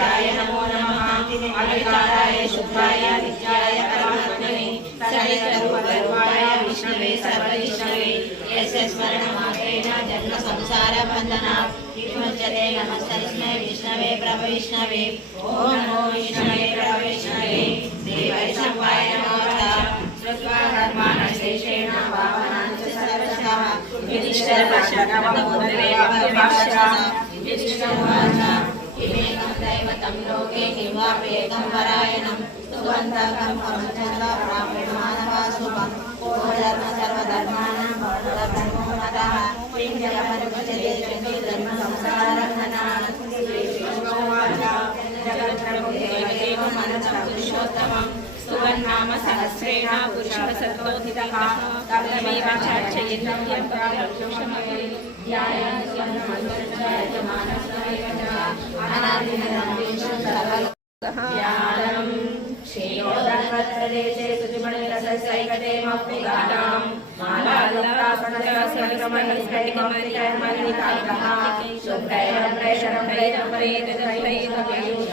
श्रेष्ठाय नमो नमः। अविकाराय शुद्धाय विद्याय परमात्मने। सर्वरूपरूपाय विष्णवे, सर्वविष्णवे। यस्य स्मरणमात्रेण जन्म विमुच्यते नमस्ते विष्णवे, प्रभविष्णवे। ॐ नमो विष्णवे, प्रभविष्णवे। देवै सम्पाय श्रुत्वा कर्माणि शेषेण च सर्वशः। युधिष्ठिरपश्यनवमुदरे भगवान् युधिष्ठिरवाचा किमेकं दैवतं लोके किंवापेकं परायणं सुगन्धकं पवञ्चन्द्रामानवासुभं कोधर्म सर्वधर्माणां भवतधर्मोमतः पिञ्जलपरिपचले चतु धर्मसंसारघनात् श्रीकृष्णोवाच जगद्प्रभुदेवदेवमनसं पुरुषोत्तमम् पुरुषोत्तमं सुवन्नाम सहस्रेण पुरुषः सत्तोधितः तमेव चार्चयन्त्यं पराक्षमये ध्यानं क्षेयोदर्वत्रदेशे सुजुमणिरसैकते मप्पिगानां मालालुप्तासनकरसंक्रमणिस्फटिकमणिकर्मणिकाग्रः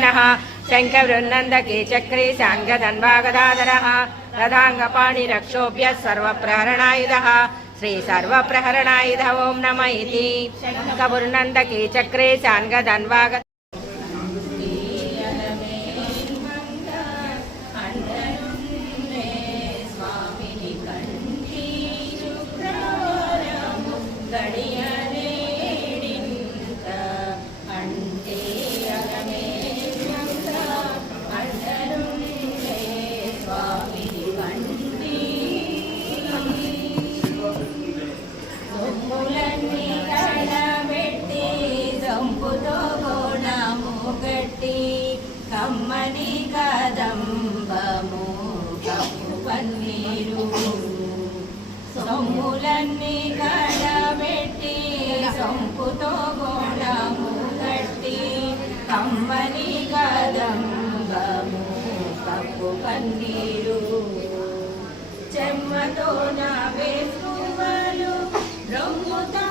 नः शङ्खवृन्नन्दके चक्रे साङ्गधन्वागदाधरः रदाङ्गपाणिरक्षोभ्यः सर्वप्रहरणायुधः श्रीसर्वप्रहरणायुध ॐ नम इति शङ्खवृन्नन्दके चक्रे साङ्गधन्वाग गणीय కదంబము పన్నీరు సొమ్ములన్నీ కడబెట్టి సొంపుతో గోణము గట్టి కమ్మని కదంబము కప్పు పన్నీరు చెమ్మతో నా వేసువలు రొమ్ముతో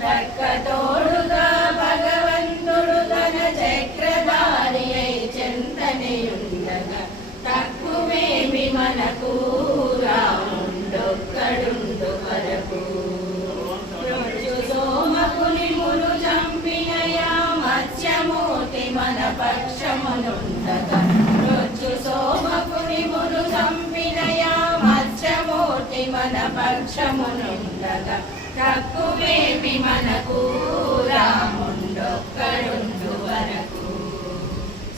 ప్రక్కతోడుగా భగవంతుడు తన చక్రధారి అయి చెంతనేయుండగా తక్కువేమి మనకు రాముండొక్కడుండు వరకు రోజు సోమపుని మును మత్స్యమూర్తి మన పక్షమునుండగా మత్స్యమూర్తి మన పక్షమునుండగా తక్కువేమి మనకు రాముండొక్కడుండు వరకు.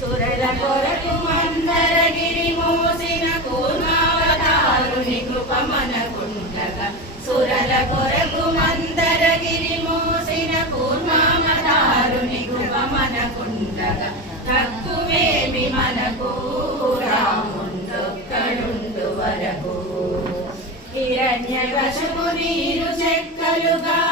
సురల కొరకు మందరగిరి మోసిన కూర్మావతారుని కృప మనకుండగా సురల కొరకు మందరగిరి మోసిన కూర్మావతారుని కృప మనకుండగా తక్కువేమి మనకు వరకు హిరణ్య నీరు చెక్కలుగా